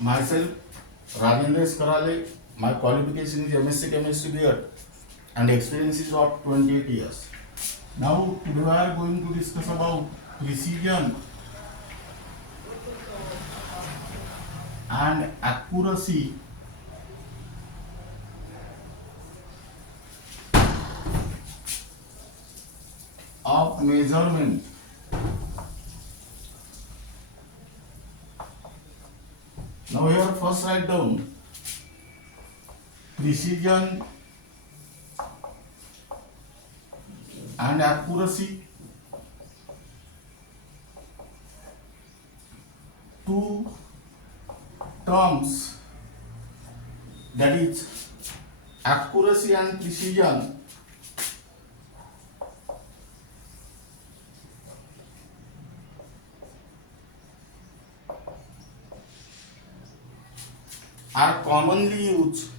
Myself, Rajendra S. Karale. My qualification is MSc Chemistry B.Ed and experience is of 28 years. Now, today we are going to discuss about precision and accuracy of measurement. Now, here first write down precision and accuracy, two terms, that is accuracy and precision are commonly used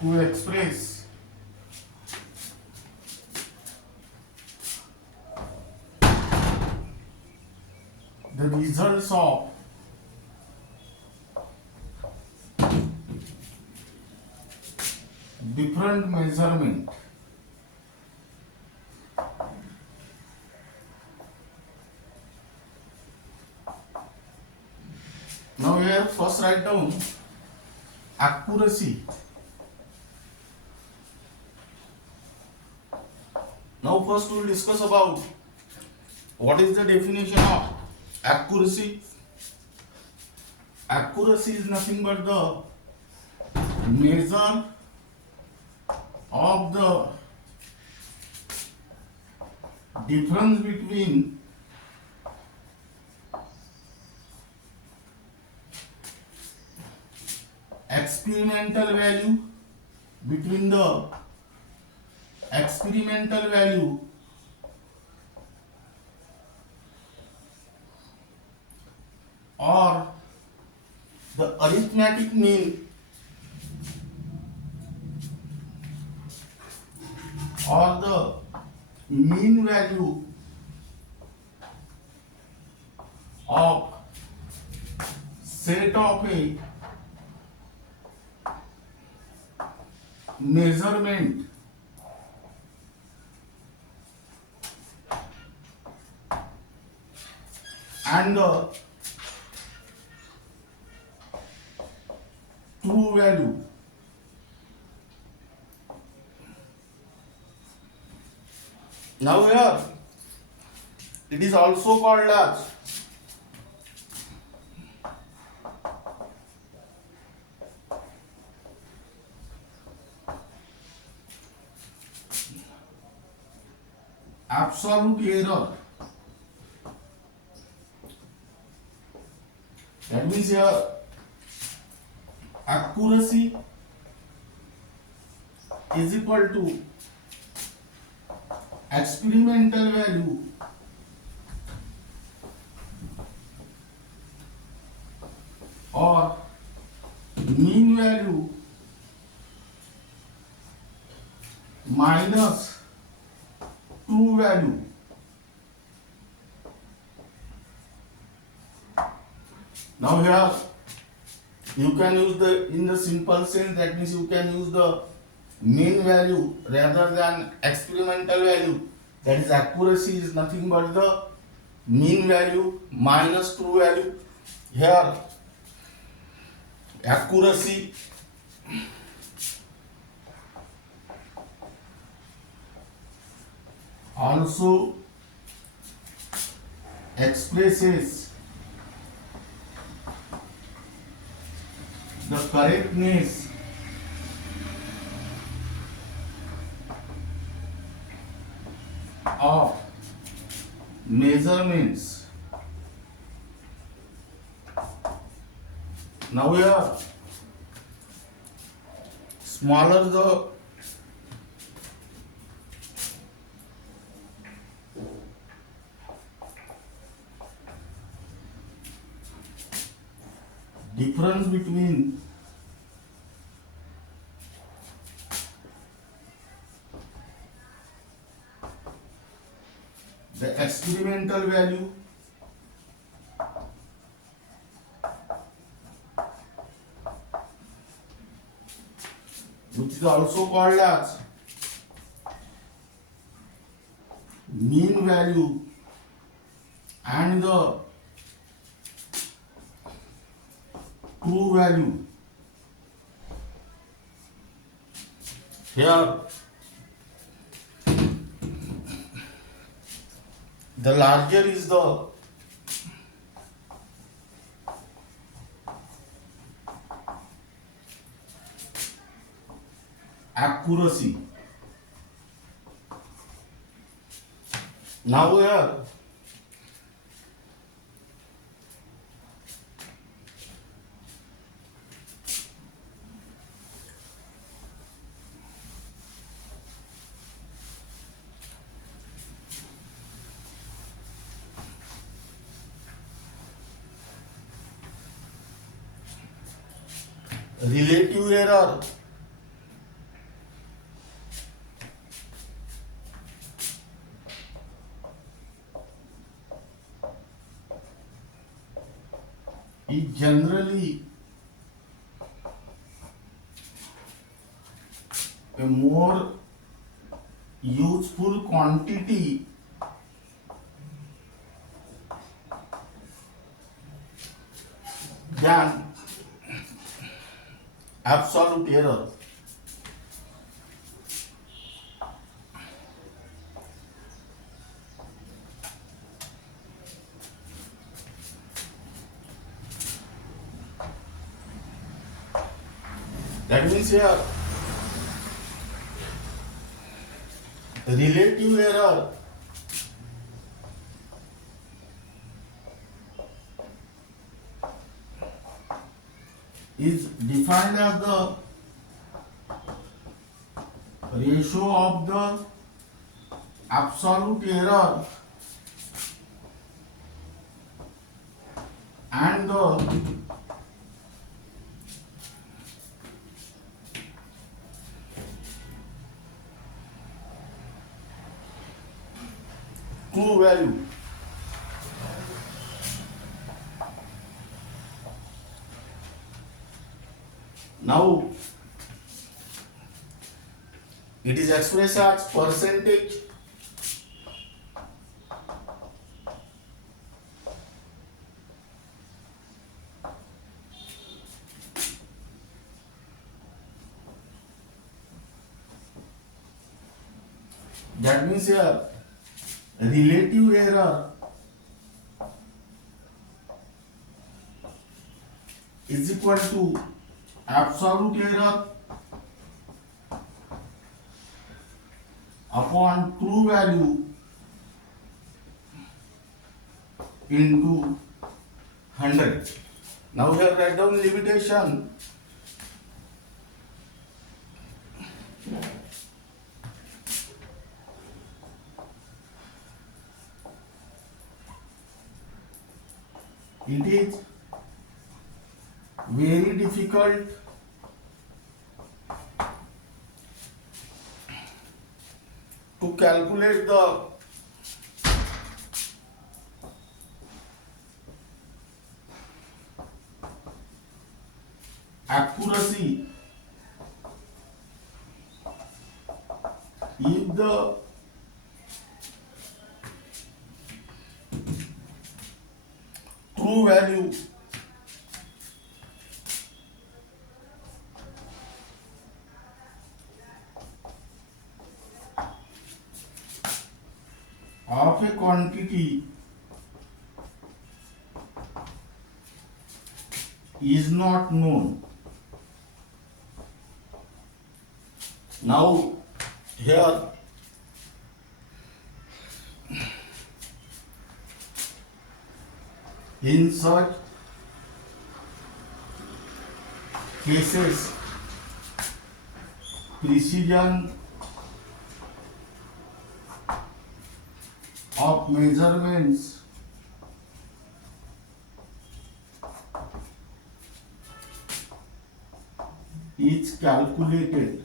to express the results of different measurement. Now here first write down accuracy. Now first we will discuss about what is the definition of accuracy. Accuracy is nothing but the measure of the difference between experimental value or the arithmetic mean or the mean value of set of a measurement and the true value. Now here it is also called as absolute error. That means here accuracy is equal to experimental value or mean value minus true value. Now here you can use the in the simple sense, that means you can use the mean value rather than experimental value. That is, accuracy is nothing but the mean value minus true value. Here accuracy also expresses the correctness of measurements. Now here smaller the difference between the experimental value, which is also called as mean value, and the true value. Here the larger is the accuracy. Now here relative error is generally a more useful quantity than absolute error. That means here relative error is defined as the ratio of the absolute error and the true value. Now it is expressed as percentage that means here relative error is equal to absolute error upon true value into 100. Now here write down limitation. It is very difficult to calculate the accuracy if the true value of a quantity is not known. Now here in such cases precision of measurements is calculated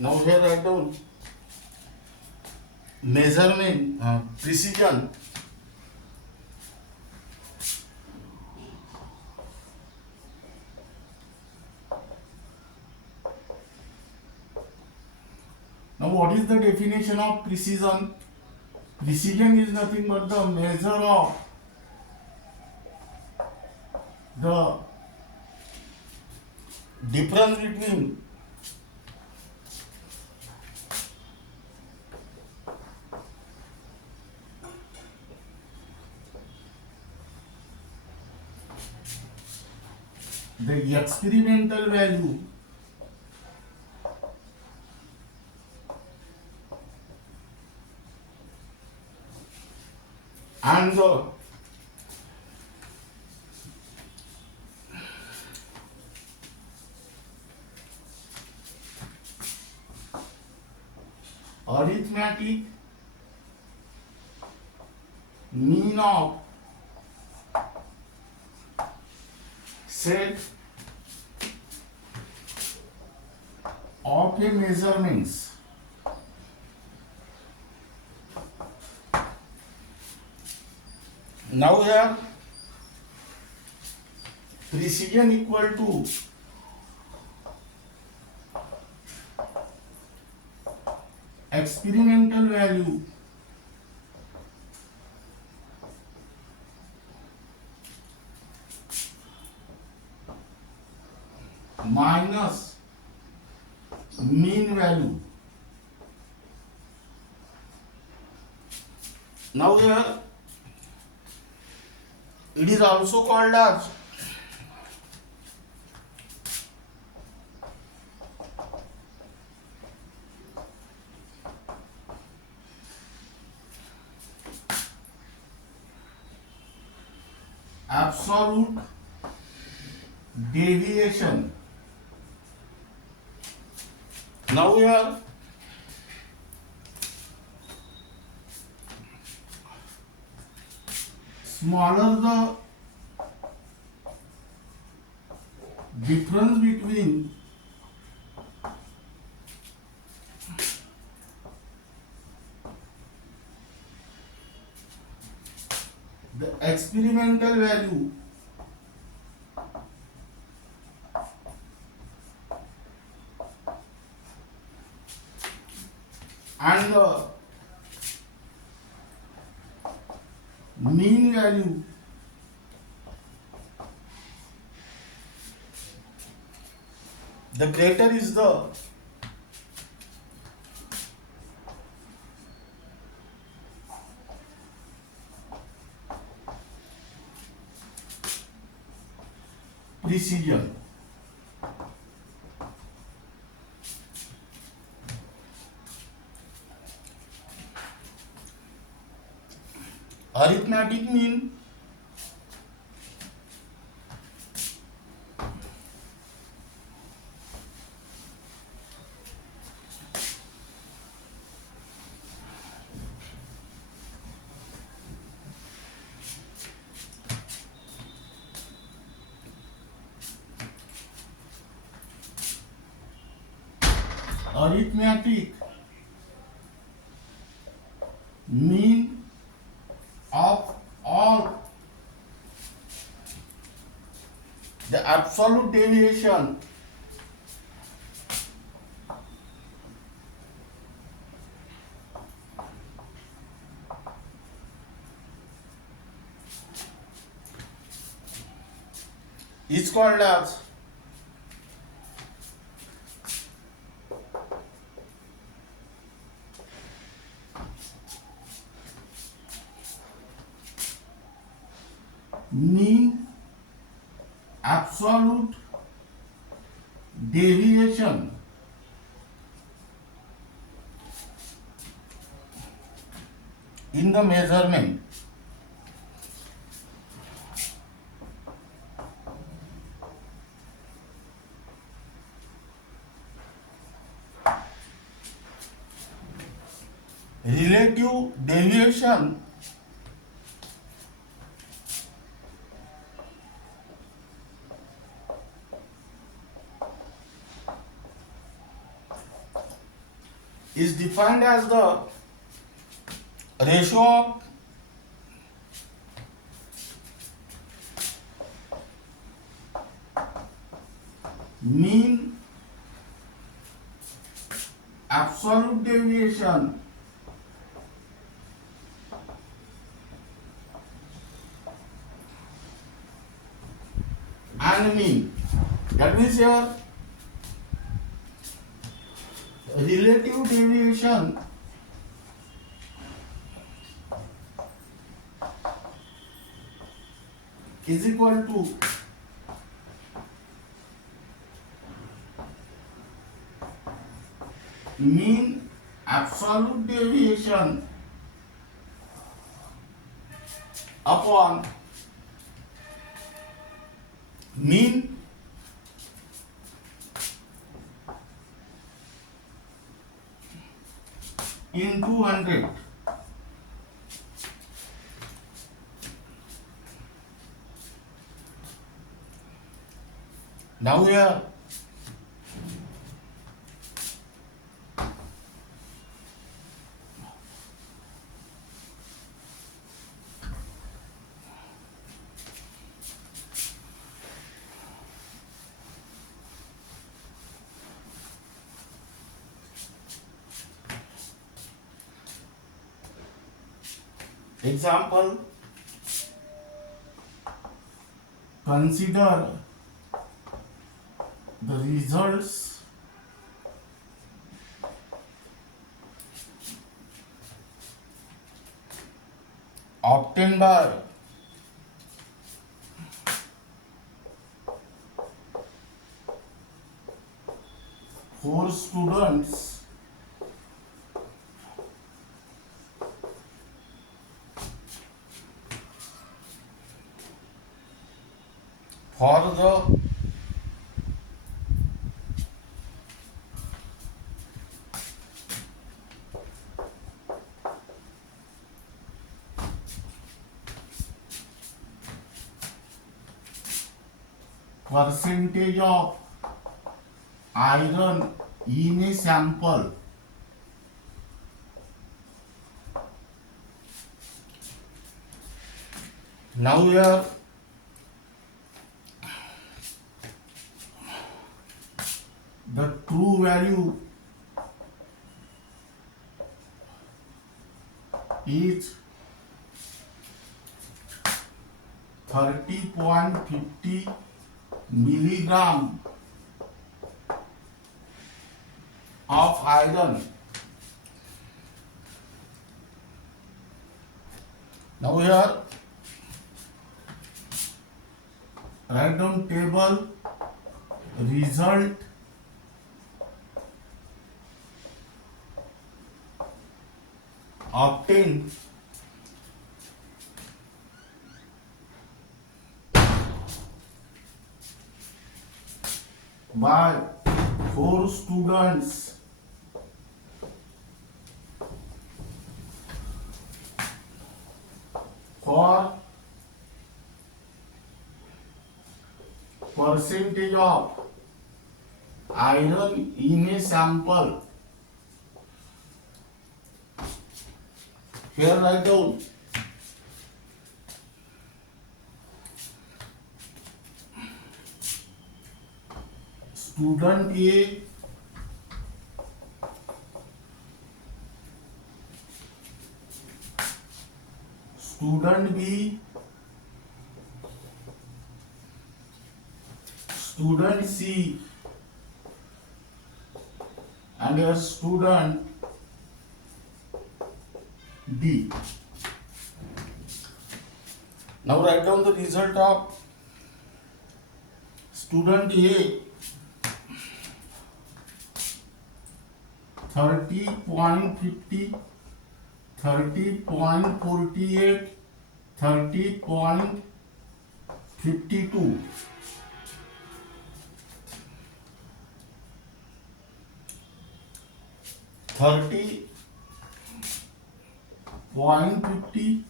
Now here write down measurement precision. Now what is the definition of precision? Precision is nothing but the measure of the difference between the experimental value and the arithmetic mean of set of a measurements. Now here precision equal to experimental value minus mean value. Now here it is also called as absolute deviation. Now here smaller the difference between the experimental value and the mean value, the greater is the precision. Arithmetic mean arithmetic mean of all the absolute deviation is called as mean absolute deviation in the measurement. Relative deviation is defined as the ratio of mean absolute deviation and mean. That means your relative deviation is equal to mean absolute deviation upon mean in 200. Now here example, consider the results obtained by four students for the percentage of iron in a sample. Now here the true value is 30.50 milligram of iron. Now here write down table result obtained by four students for percentage of iron in a sample. Here write down student A, student B, student C, and a student D. Now write down the result of student A. 30.50, 30.48, 30.52. Thirty point 50,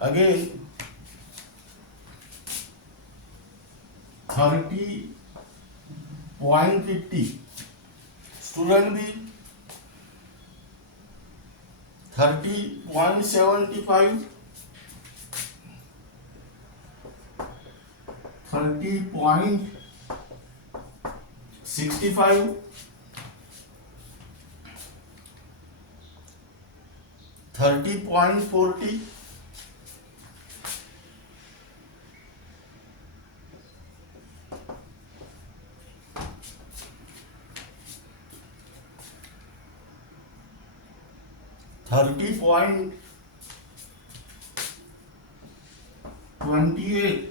again 30.50. Student B 30.75, 30.65, 30.40, 30.28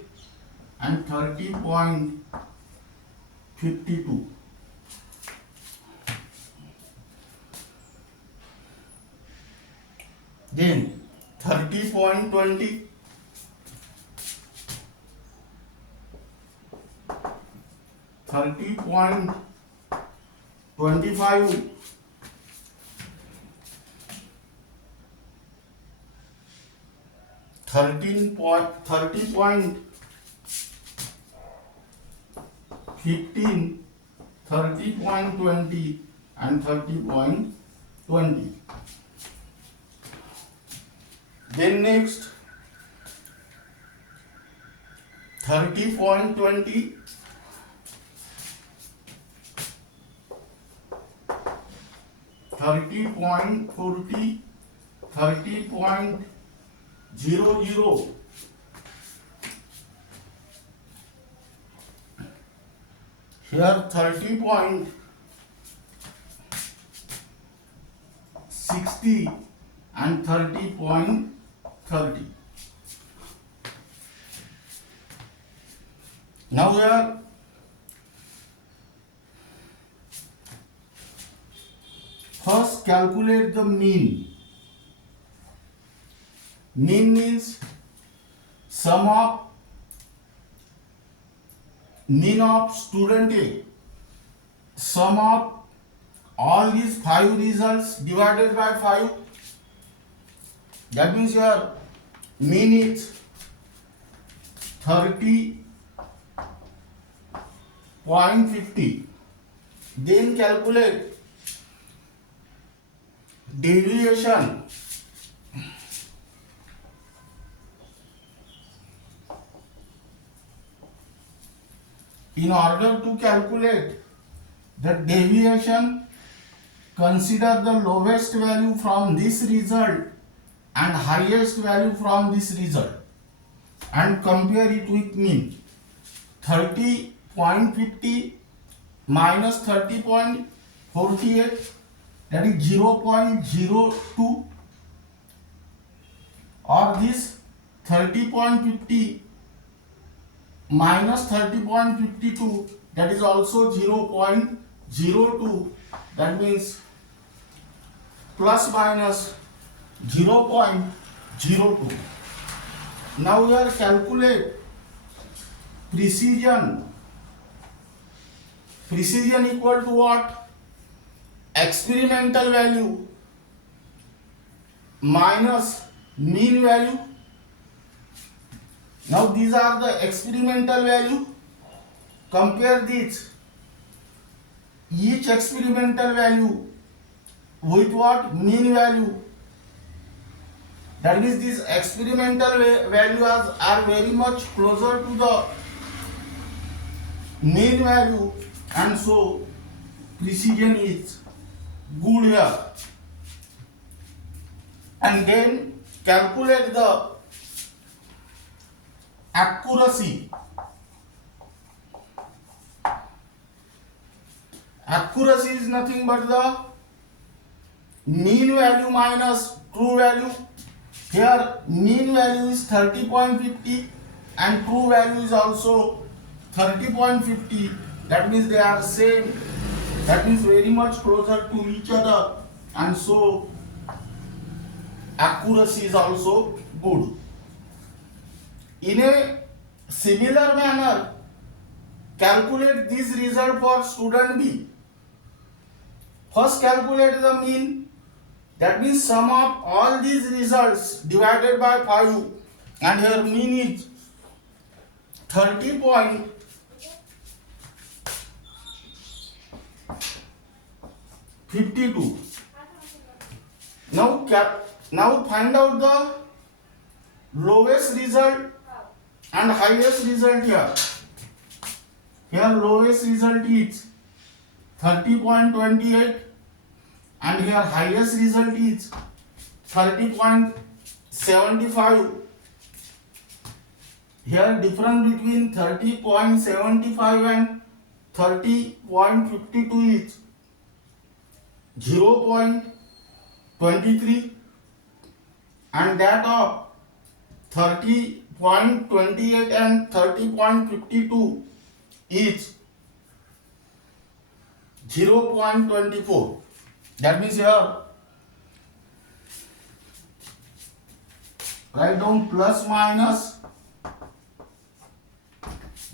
and 30.52. Then 30.20, 30.25, 30.15, 30.20 and 30.20. Then next 30.20, 30.40, 30.00, here 30.60 and 30.30. Now here first calculate the mean. Mean means sum of mean of student A, sum of all these 5 results divided by 5. That means your mean is 30.50. Then calculate deviation. In order to calculate the deviation, consider the lowest value from this result and highest value from this result and compare it with mean. 30.50 minus 30.48, that is 0.02, or this 30.50 minus 30.52, that is also 0.02, that means plus minus 0.02. Now we are calculate precision. Precision equal to what? Experimental value minus mean value. Now these are the experimental value. Compare these. Each experimental value with what? Mean value. That means these experimental values are very much closer to the mean value, and so precision is good here. And then calculate the accuracy. Accuracy is nothing but the mean value minus true value. Here mean value is 30.50 and true value is also 30.50. That means they are same. That means very much closer to each other, and so accuracy is also good. In a similar manner, calculate this result for student B. First calculate the mean. That means sum of all these results divided by 5, and here mean is 30.50 52. Now find out the lowest result and highest result here. Here lowest result is 30.28 and here highest result is 30.75. Here difference between 30.75 and 30.52 is 0.23 and that of 30.28 and 30.52 is 0.24. That means here write down plus minus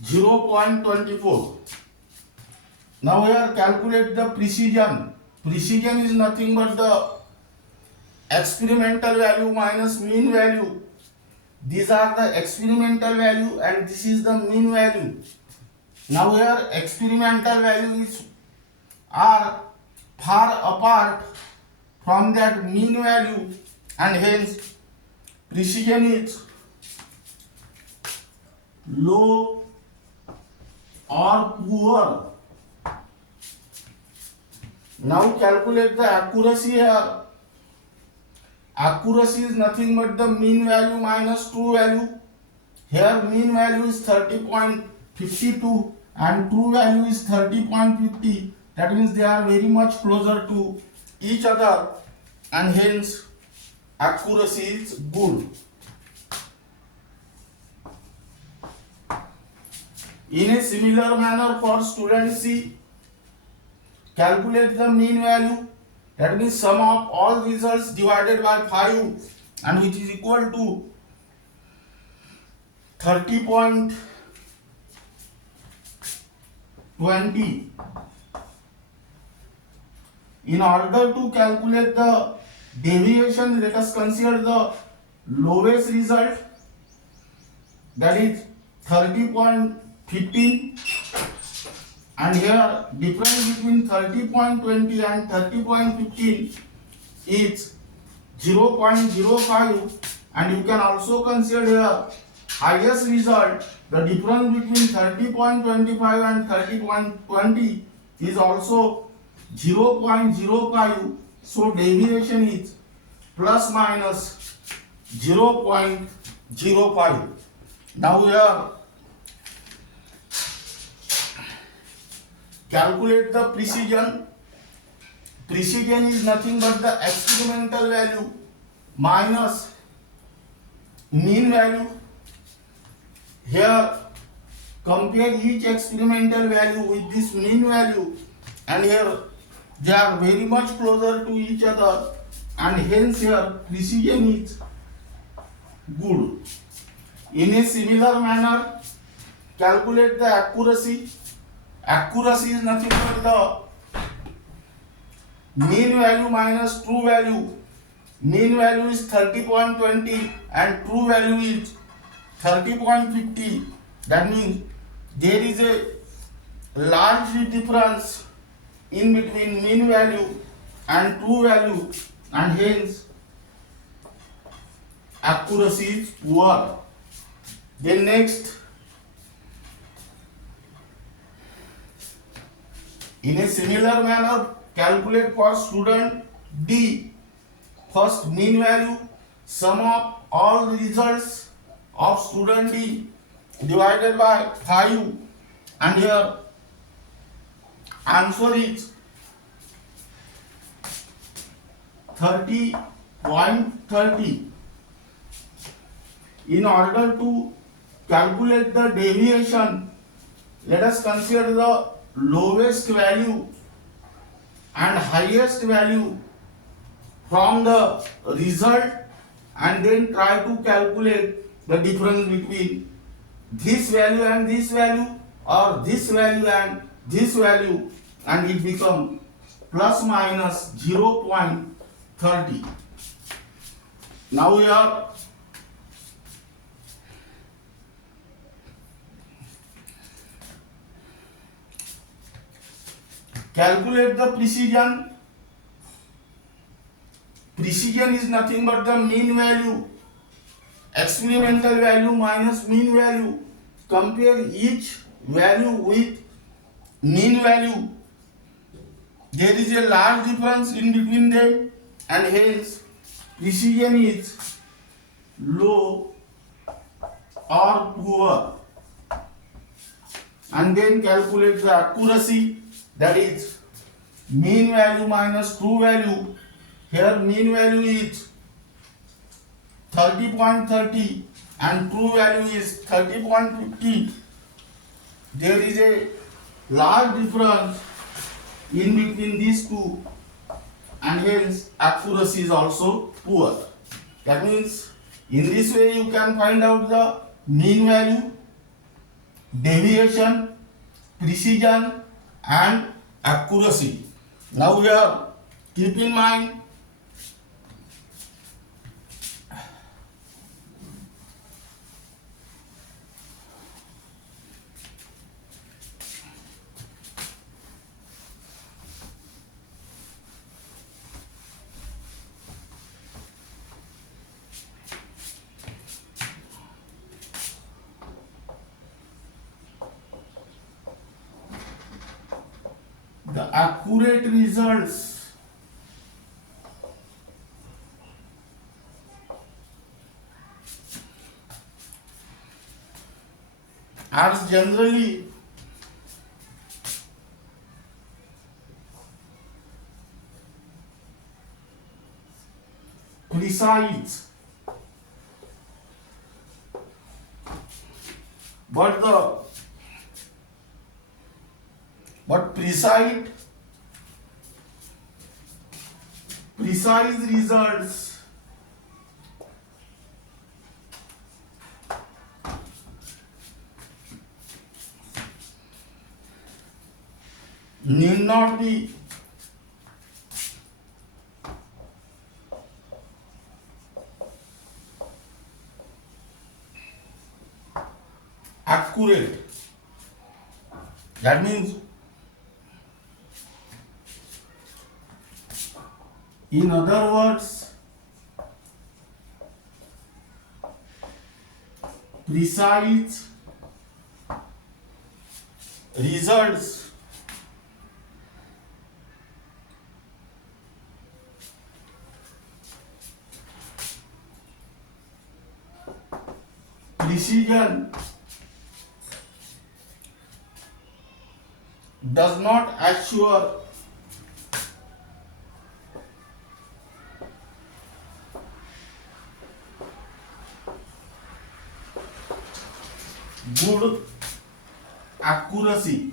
0.24. Now here calculate the precision. Precision is nothing but the experimental value minus mean value. These are the experimental value and this is the mean value. Now here experimental values are far apart from that mean value and hence precision is low or poor. Now calculate the accuracy here. Accuracy is nothing but the mean value minus true value. Here mean value is 30.52 and true value is 30.50. That means they are very much closer to each other and hence accuracy is good. In a similar manner for student C, calculate the mean value, that means sum of all results divided by 5 and which is equal to 30.20. In order to calculate the deviation, let us consider the lowest result, that is 30.15 and here difference between 30.20 and 30.15 is 0.05 and you can also consider here highest result, the difference between 30.25 and 30.20 is also 0.05, so deviation is plus minus 0.05. Now here calculate the precision. Precision is nothing but the experimental value minus mean value. Here compare each experimental value with this mean value and here they are very much closer to each other and hence here precision is good. In a similar manner calculate the accuracy. Accuracy is nothing but the mean value minus true value. Mean value is 30.20 and true value is 30.50. That means there is a large difference in between mean value and true value and hence accuracy is poor. Then next, in a similar manner calculate for student D. First mean value, sum of all results of student D divided by 5 and here answer is 30.30. In order to calculate the deviation, let us consider the lowest value and highest value from the result and then try to calculate the difference between this value and this value or this value and this value and it becomes plus minus 0.30. Now we are calculate the precision. Precision is nothing but the mean value, experimental value minus mean value. Compare each value with mean value. There is a large difference in between them, and hence precision is low or poor. And then calculate the accuracy, that is mean value minus true value. Here mean value is 30.30 and true value is 30.50. There is a large difference in between these two, and hence accuracy is also poor. That means in this way you can find out the mean value, deviation, precision and accuracy. Now here keep in mind the accurate results are generally precise, but precise results need not be accurate. That means, in other words, precise results precision does not assure good accuracy.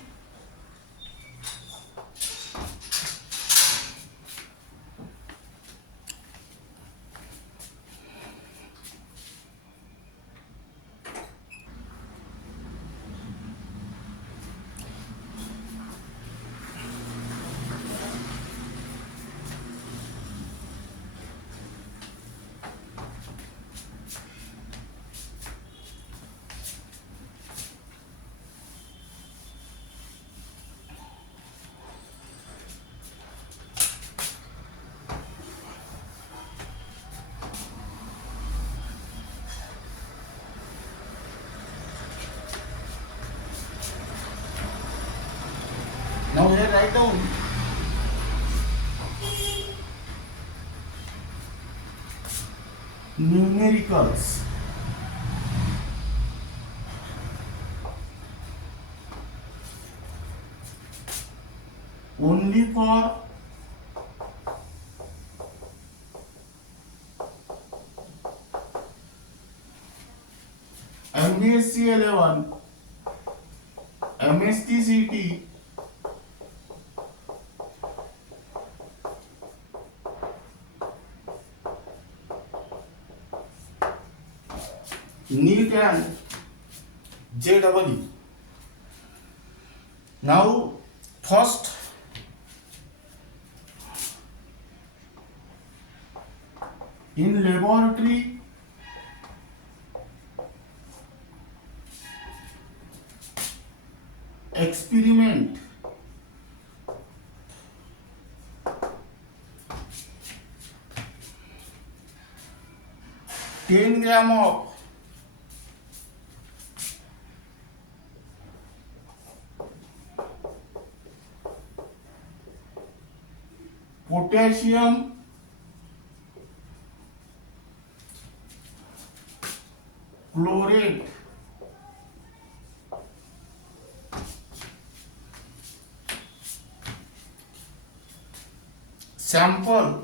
Now here write down numericals. Only for MBSE 11, MHT-CET, NEET and JEE. Now first in laboratory experiment 10 gram of potassium chlorate sample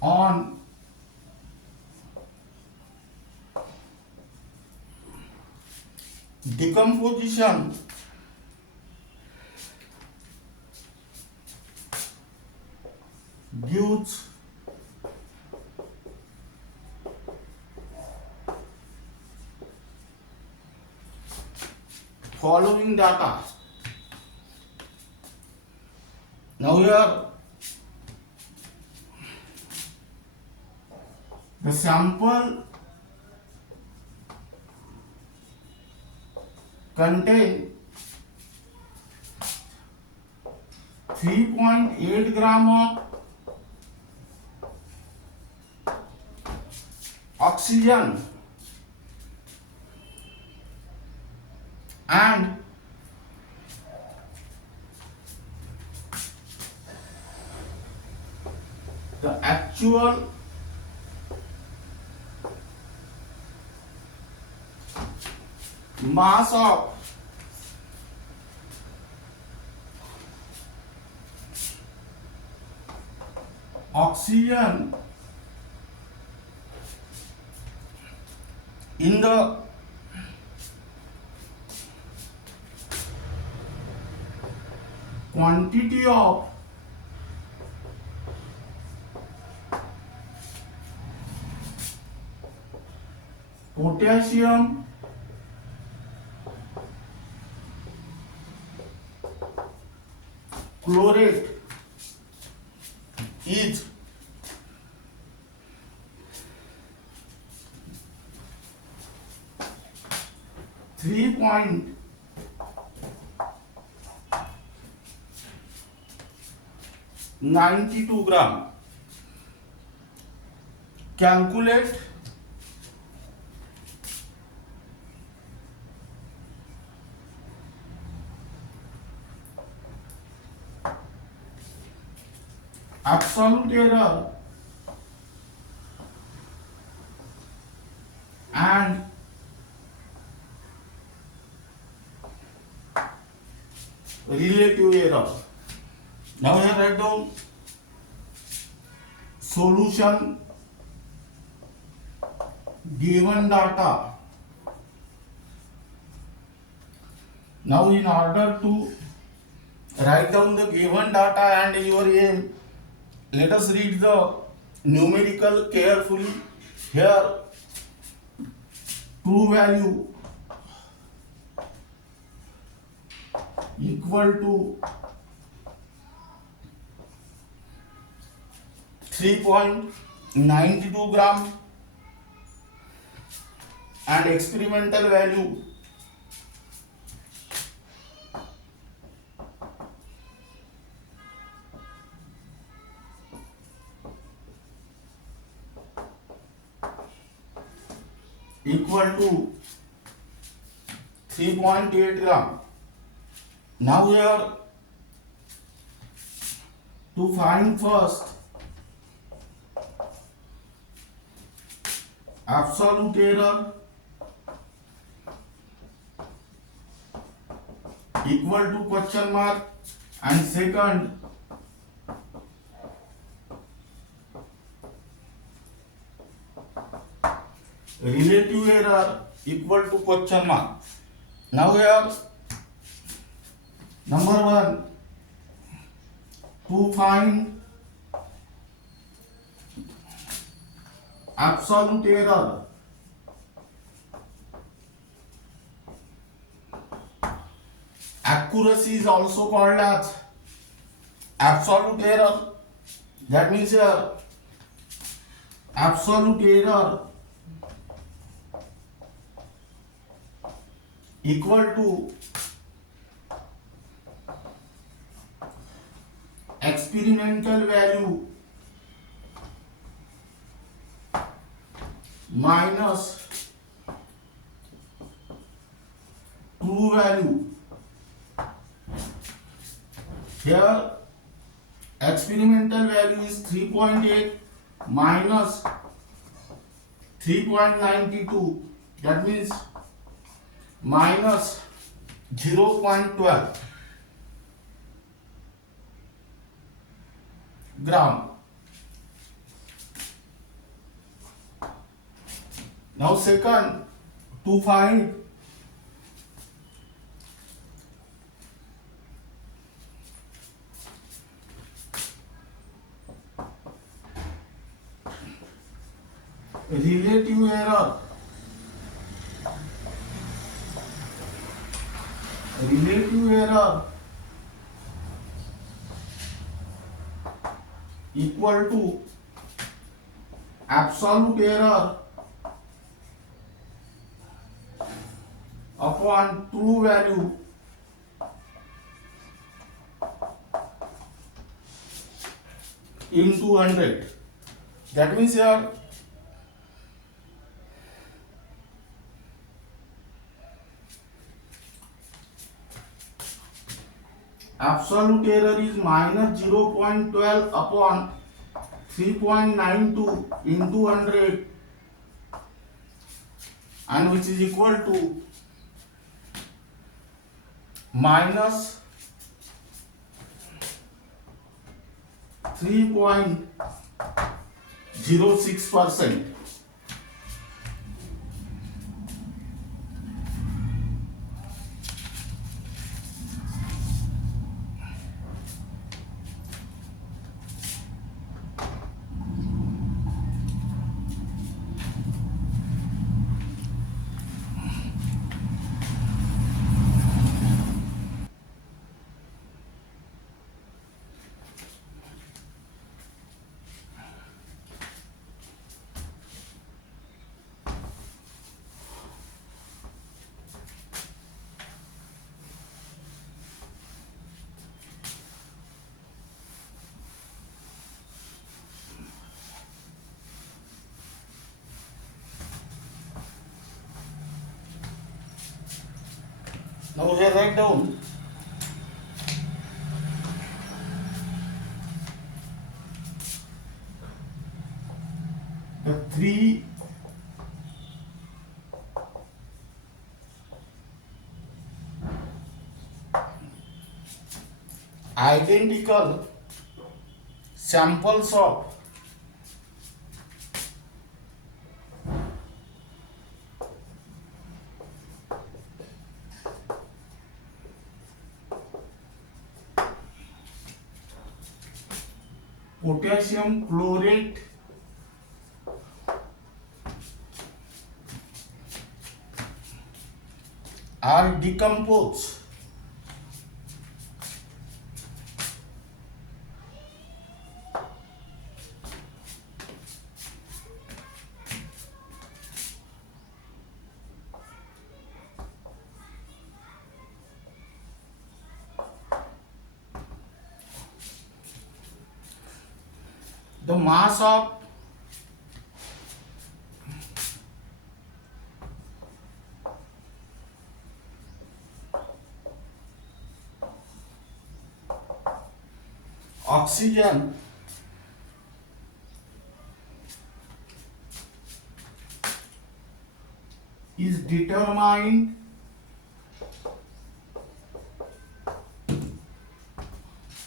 on decomposition gives following data. Now here the sample contain 3.8 gram of oxygen and the actual mass of oxygen in the quantity of potassium chlorate is 3.92 gram. Calculate absolute error and relative error. Now here write down solution given data. Now in order to write down the given data and your aim, let us read the numerical carefully. Here true value equal to 3.92 gram and experimental value equal to 3.8 gram. Now here to find first absolute error equal to question mark and second relative error equal to question mark. Now here number one, to find absolute error accuracy is also called as absolute error. That means here absolute error equal to experimental value minus true value. Here experimental value is 3.8 minus 3.92, that means minus 0.12 gram. Now second, to find relative error, equal to absolute error upon true value into 100. That means here absolute error is minus 0.12 upon 3.92 into 100, and which is equal to minus 3.06%. Now here write down the three identical samples of potassium chlorate are decomposed the mass of oxygen is determined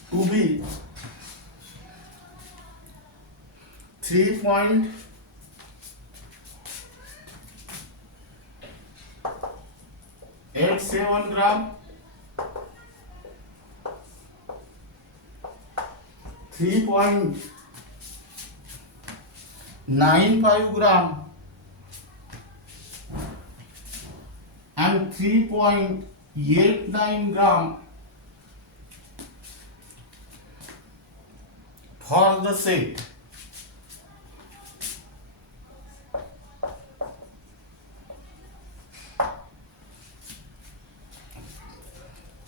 to be 3.87 gram, 3.95 gram, and 3.89 gram for the set.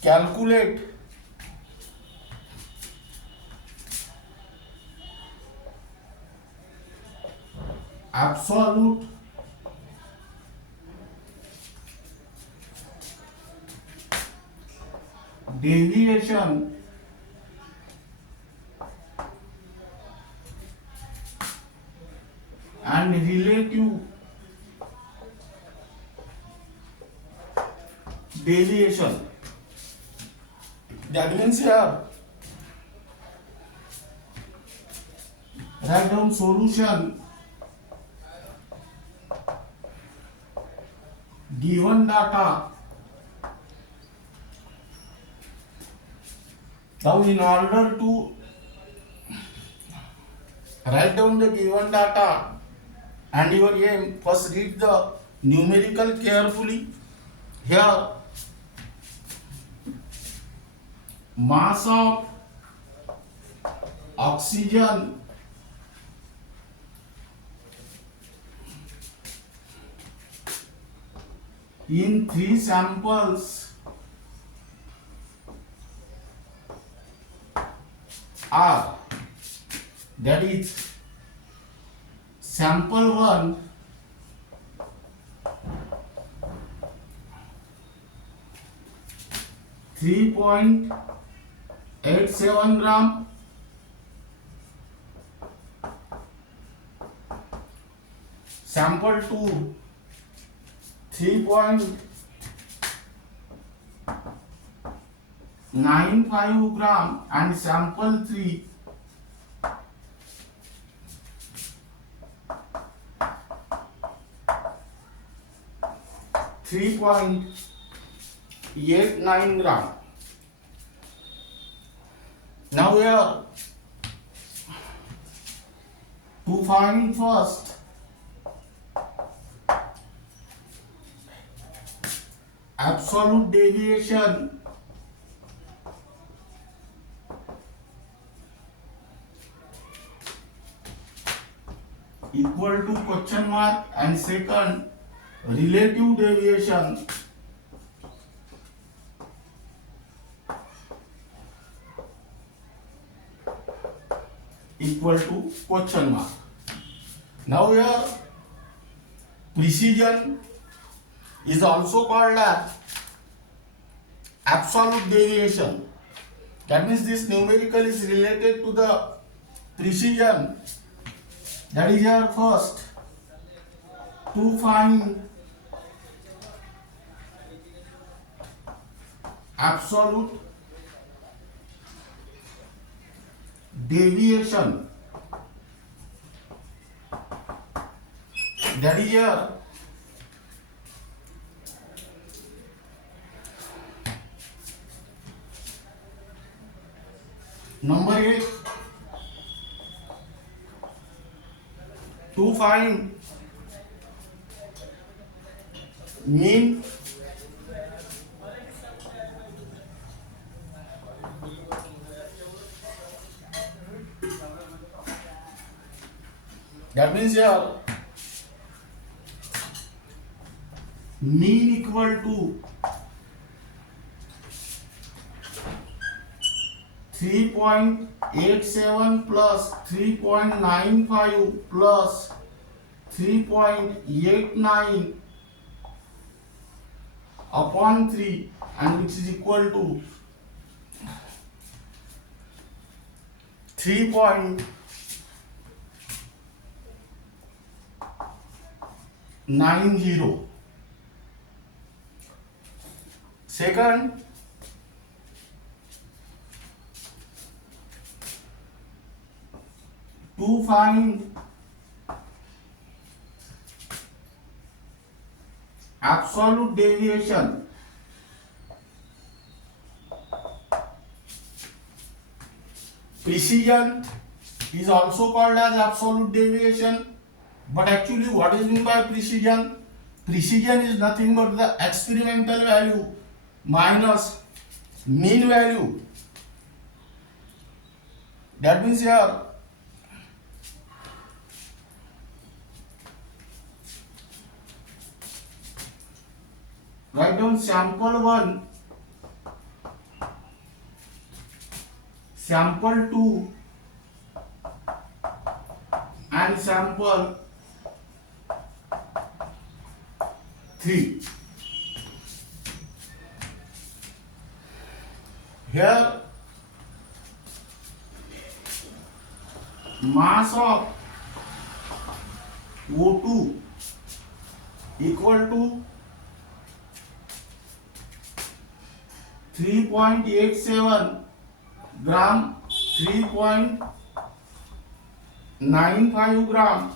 Calculate absolute deviation and relative deviation. That means here write down solution given data. Now in order to write down the given data and your aim, first read the numerical carefully. Here mass of oxygen in 3 samples are, that is sample 1 3.87 gram, sample 2 3.95 gram, and sample 3 3.89 gram. Now here to find first absolute deviation equal to question mark, and second relative deviation equal to question mark. Now here precision is also called as absolute deviation. That means this numerical is related to the precision. That is here first to find absolute deviation. That is here number 8 to find mean that means here mean equal to 3.87 plus 3.95 plus 3.89 upon 3, and which is equal to 3.90. Second, to find absolute deviation precision is also called as absolute deviation, but actually what is meant by precision? Precision is nothing but the experimental value minus mean value. That means here write down sample 1, sample 2 and sample 3. Here mass of O2 equal to 3.87 gram, 3.95 gram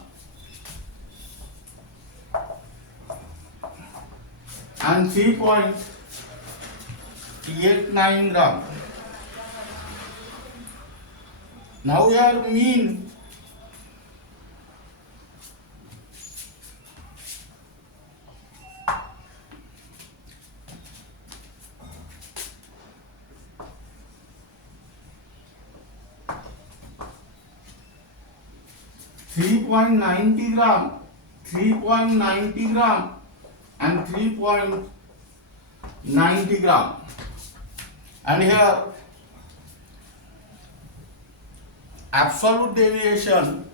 and 3.89 gram. Now your mean gram, 3.90 gram and 3.90 gram. And here absolute deviation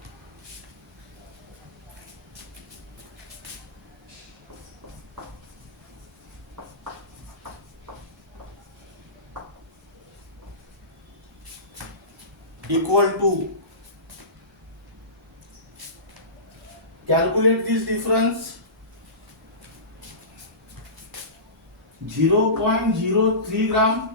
equal to, calculate this difference, 0.03 gram,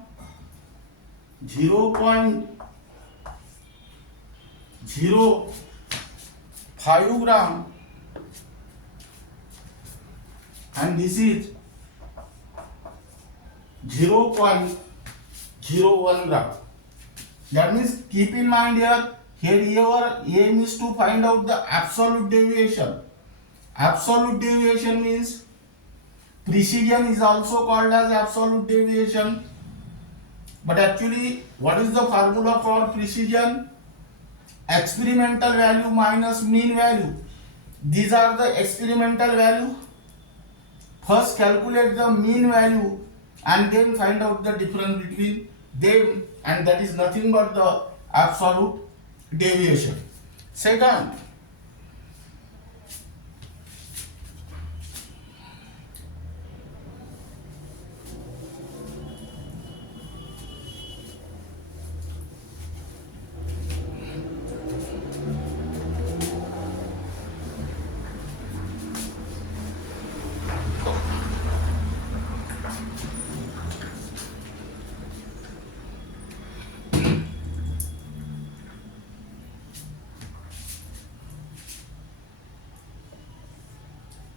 0.05 gram and this is 0.01 gram. That means keep in mind here your aim is to find out the absolute deviation. Absolute deviation means precision is also called as absolute deviation. But actually, what is the formula for precision? Experimental value minus mean value. These are the experimental value. First calculate the mean value and then find out the difference between them, and that is nothing but the absolute deviation. Second,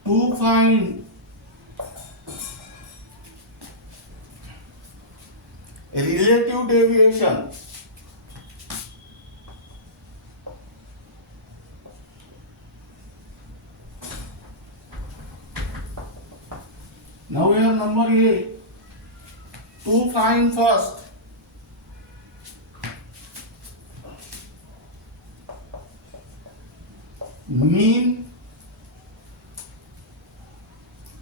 to find relative deviation, now we have number A. To find first mean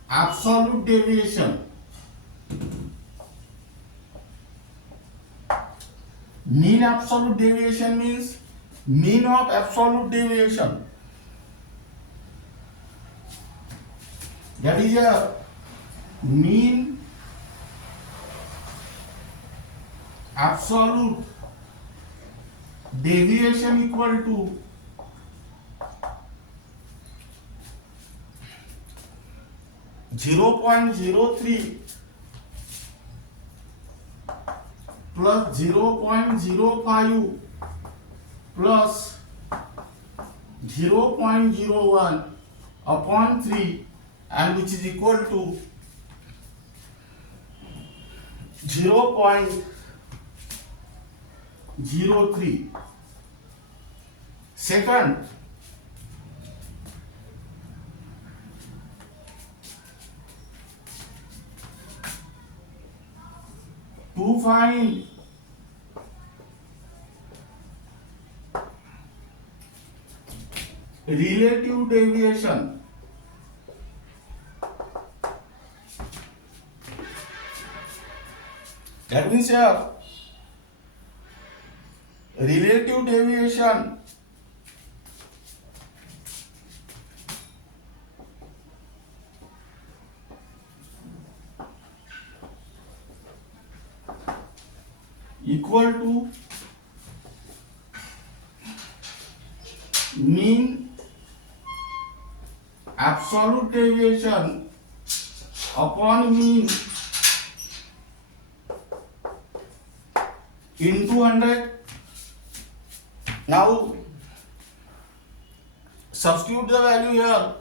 absolute deviation. Mean absolute deviation means mean of absolute deviation. That is a mean absolute deviation equal to (0.03) plus 0.05 plus 0.01 upon 3, and which is equal to 0.03. Second, to find relative deviation, that means here relative deviation equal to mean absolute deviation upon mean into 100. Now substitute the value here.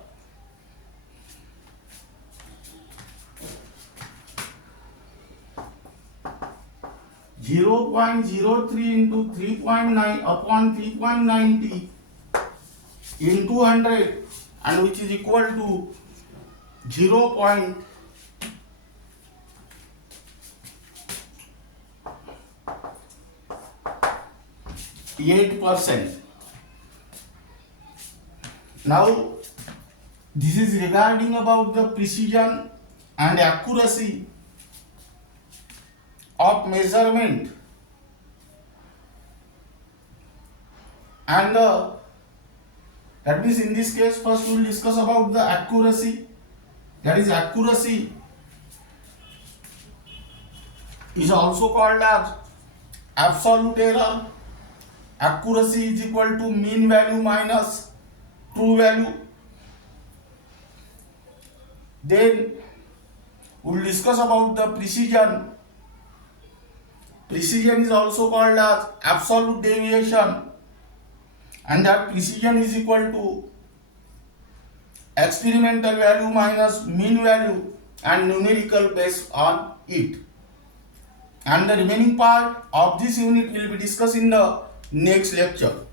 .03 into 3.9 upon 3.90 into 100, and which is equal to 0.8%. Now this is regarding about the precision and accuracy of measurement, and that means in this case first we will discuss about the accuracy. That is, accuracy is also called as absolute error. Accuracy is equal to mean value minus true value. Then we will discuss about the precision. Precision is also called as absolute deviation, and that precision is equal to experimental value minus mean value and numerical based on it. And the remaining part of this unit will be discussed in the next lecture.